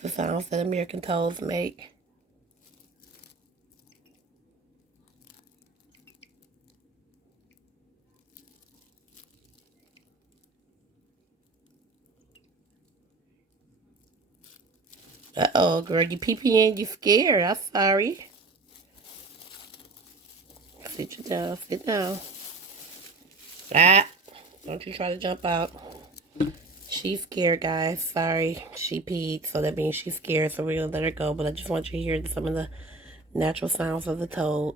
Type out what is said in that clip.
It's the sounds that American toads make. Uh-oh, girl, you pee-peeing, you scared. I'm sorry. Sit you down, sit down. Ah, don't you try to jump out. She's scared, guys. Sorry, she peed, so that means she's scared, so we're gonna let her go. But I just want you to hear some of the natural sounds of the toad.